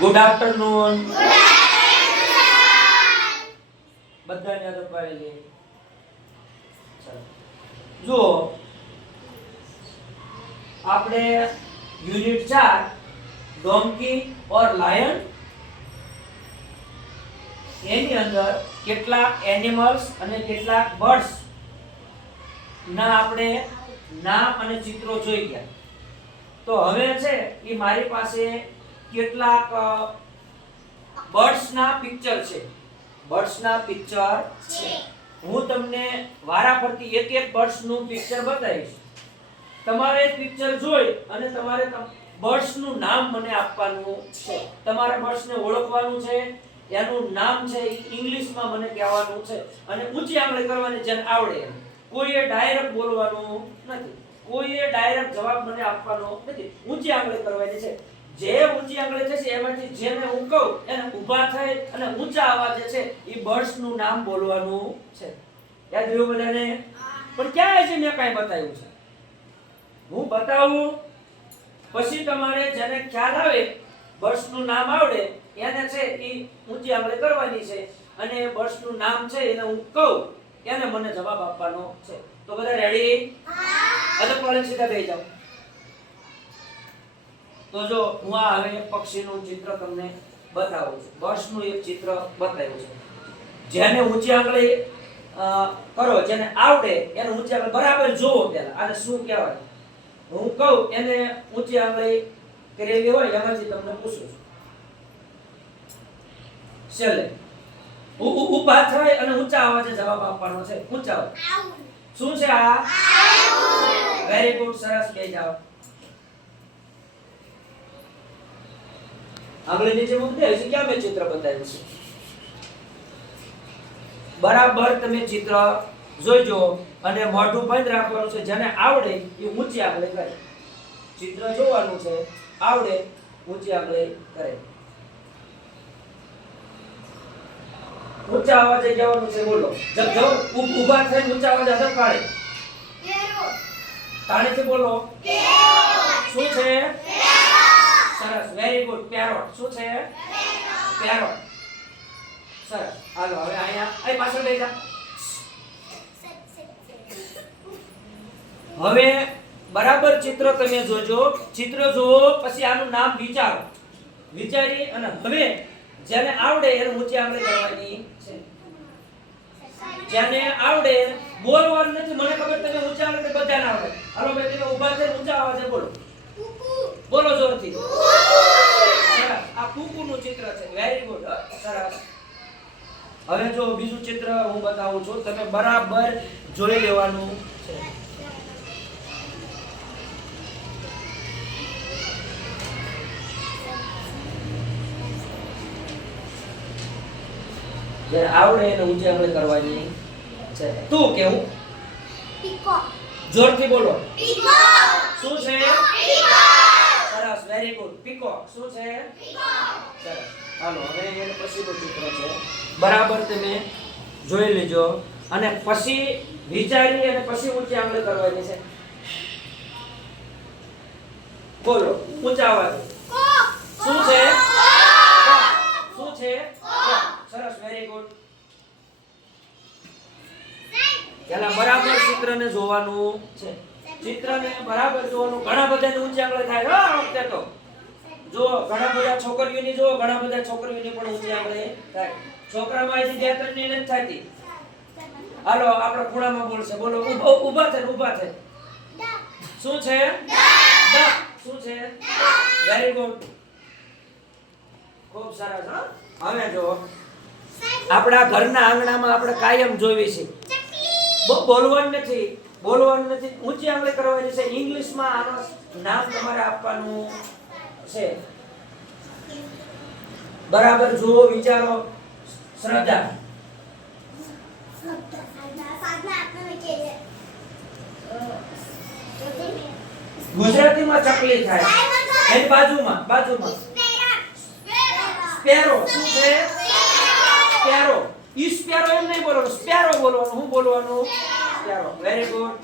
Good afternoon. બધાને આદત પાડેલી. જો આપણે યુનિટ 4 ડોંકી ઓર લાયન એની અંદર કેટલાક એનિમલ્સ અને કેટલાક બર્ડ્સ ના આપણે નામ અને ચિત્રો જોઈ ગયા. તો હવે છે એ મારી પાસે કેટલાક બર્ડ્સ ના પિક્ચર છે. બર્ડ્સ ના પિક્ચર છે. હું તમને વારાફરતી એક એક બર્ડ્સ નું પિક્ચર બતાવીશ. તમારે પિક્ચર જોઈ અને તમારે બર્ડ્સ નું નામ મને આપવાનું છે. તમારે બર્ડ્સ ને ઓળખવાનું છે. એનું નામ છે ઇંગ્લિશમાં મને કહેવાનું છે અને ઊંચી આંગળી કરવાની જેને આવડે એમ. કોઈએ ડાયરેક્ટ બોલવાનું નથી. કોઈએ ડાયરેક્ટ જવાબ મને આપવાનો નથી. ઊંચી આંગળી કરવાની છે. જે ઊંચી આંગળી થશે એમાંથી જેને હું કહું એને ઊભા થઈ અને ઊંચા અવાજે છે એ બર્ડ્સ નું નામ બોલવાનું છે. યાદ રહ્યું બધાને? પણ ક્યાં છે મેં કાંઈ બતાવ્યું છે? હું બતાવું પછી તમારે જેને ખ્યાલ આવે બર્ડ્સ નું નામ આવડે એને છે એ ઊંચી આંગળી કરવાની છે અને બર્ડ્સ નું નામ છે એને હું કહું એને મને જવાબ આપવાનો છે. તો બધા રેડી? અદબ પાડે સીધા બેસી જાઓ. તો જો હું આ હવે પક્ષીનું ચિત્ર તમને બતાવું છું. બર્ડ્સ નું એક ચિત્ર બતાવ્યું છે. જેને ઊંચી આંગળી કરો, જેને આવડે એને ઊંચી આંગળી બરાબર જોવો. પહેલા આને શું કહેવાય હું કહું એને ઊંચી આંગળી કરેલી હોય એમાંથી તમને પૂછું છું. છેલ્લે ઊભા થઈ અને ઊંચા અવાજે જવાબ આપવાનો છે. ઊંચા અવાજ. શું છે આ? Very good. સરસ. બેસી જાઓ. આંગળી નીચે મૂકી દે. ક્યાં મેં ચિત્ર બતાવ્યું છે? બરાબર તમે ચિત્ર જોઈજો અને મોઢું બંધ રાખવાનું છે. જેને આવડે એ ઊંચી આંગળી કરે. ચિત્ર જોવાનું છે. આવડે ઊંચી આંગળી કરે. ઊંચા અવાજે કહેવાનું છે. બોલો. જબ ઊભા થઈને ઊંચા અવાજે હાથ પાડે. તાળીથી બોલો. શું છે? સરસ. Very good. પેરોટ. શું છે? પેરોટ. સરસ. હાલો હવે અહીંયા અહીં પાછળ લઈ જા. હવે બરાબર ચિત્ર તમે જોજો. ચિત્ર જોવો પછી આનું નામ વિચારો. વિચારી અને હવે જેને આવડે એને ઊંચી આંગળી કરવાની છે. જેને આવડે બોલવાનું નથી. મને ખબર તમે ઊંચા આંગળી બધાને આવડે. હાલો ભાઈ તમે ઊભા થઈને ઊંચા અવાજે બોલો. બોલો જોરથી. સરસ. આ કુકુનું ચિત્ર છે. Very good. સરસ. હવે જો બીજું ચિત્ર હું બતાવું છું. તમે બરાબર જોઈ લેવાનું છે. જે આવડે એને ઊંચી આંગળી કરવાની છે. તું કેવું? પીકોક. જોરથી બોલો. પીકોક. શું છે? પીકોક. સરસ. Very good. પીકોક. શું છે? પીકોક. સરસ. હાલો હવે એને પછીનું ચિત્ર છે. બરાબર તમે જોઈ લેજો અને પછી વિચારી અને પછી ઊંચી આંગળી કરવાની છે. બોલો ઊંચા અવાજે. શું છે? શું છે? સરસ. Very good. પેલા બરાબર ચિત્રને જોવાનું છે. ચિત્રને બરાબર જોવાનું. ઘણા બધાને ઊંચી આંગળી થાય. આ વખતે તો જો ઘણા બધા છોકરીઓની જો ઘણા બધા છોકરીઓની પણ ઊંચી આંગળી થાય. છોકરામાં અહીંથી બે ત્રણ ની નથી થતી. હાલો આપણે ખૂણામાં બોલશે. બોલો. ઊભા થાય. ઊભા થાય. શું છે? ડક. શું છે? Very good. ખૂબ સરસ. હા હવે જો આપણા ઘરના આંગણામાં આપણે કાયમ જોઈ છે. બોલવાનું નથી. બોલવાનું નથી. ઊંચી આંગળી કરવાની છે. ઇંગ્લિશમાં આનું નામ તમારે આપવાનું છે. બરાબર જુઓ. વિચારો. શ્રદ્ધા. ગુજરાતીમાં ચકલી થાય. એની બાજુમાં સ્પેરો. શું છે? સ્પેરો. ઈ સ્પેરો એમ નહીં બોલવાનું. સ્પેરો બોલવાનું. હું બોલવાનું? સ્પેરો. Very good.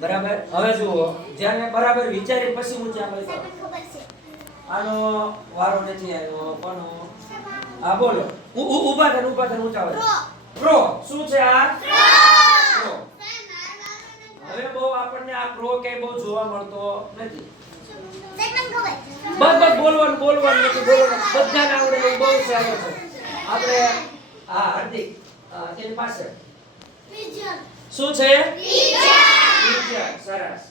બરાબર. હવે જુઓ. જ્યારે બરાબર વિચારી પછી ઊંચી આંગળી કરો. આનો વારો નથી આવ્યો પણ હા બોલો ઊભા થઈને ઊંચા હોય પ્રો શું છે આ પ્રો હવે બહુ આપણને આ પ્રો કે બહુ જોવા મળતો નથી બસ બોલવાનું નથી બોલવાનું બધાને આવડે એવું બહુ સારું છે આપણે હા હાર્દિક તેની પાસે શું છે પિજન સરસ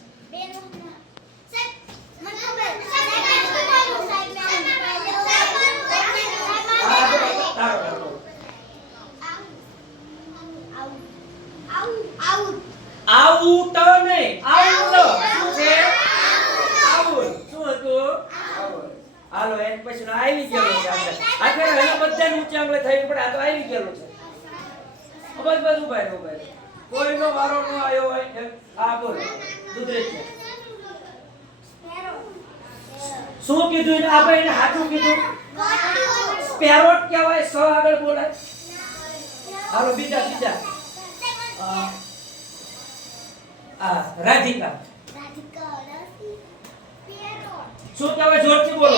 આઉટ નહીં આઉટ શું છે આઉટ શું હતું આઉટ હાલો એક પછી આવી ગયેલો છે આપણે હવે બધા ઊંચે આંગળે થઈ પણ આ તો આવી ગયેલો છે બસ ઉભા રહો કોઈનો વારો ન આવ્યો હોય આ બોલો દુધરેજ છે શું કીધું એને આપણે એને સાચું કીધું સ્પેરોટ કહેવાય સ આગળ બોલાય હાલો બીજા રાધિકા શું કહેવાય જોરથી બોલો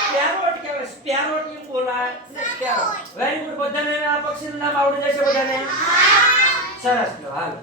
સ્પેરોટ કહેવાય સ્પેરોટ એમ બોલાય સ્પેરોટ વેરી ગુડ બધાને આ પક્ષીનું નામ આવડી જશે બધાને સરસ લો હાલો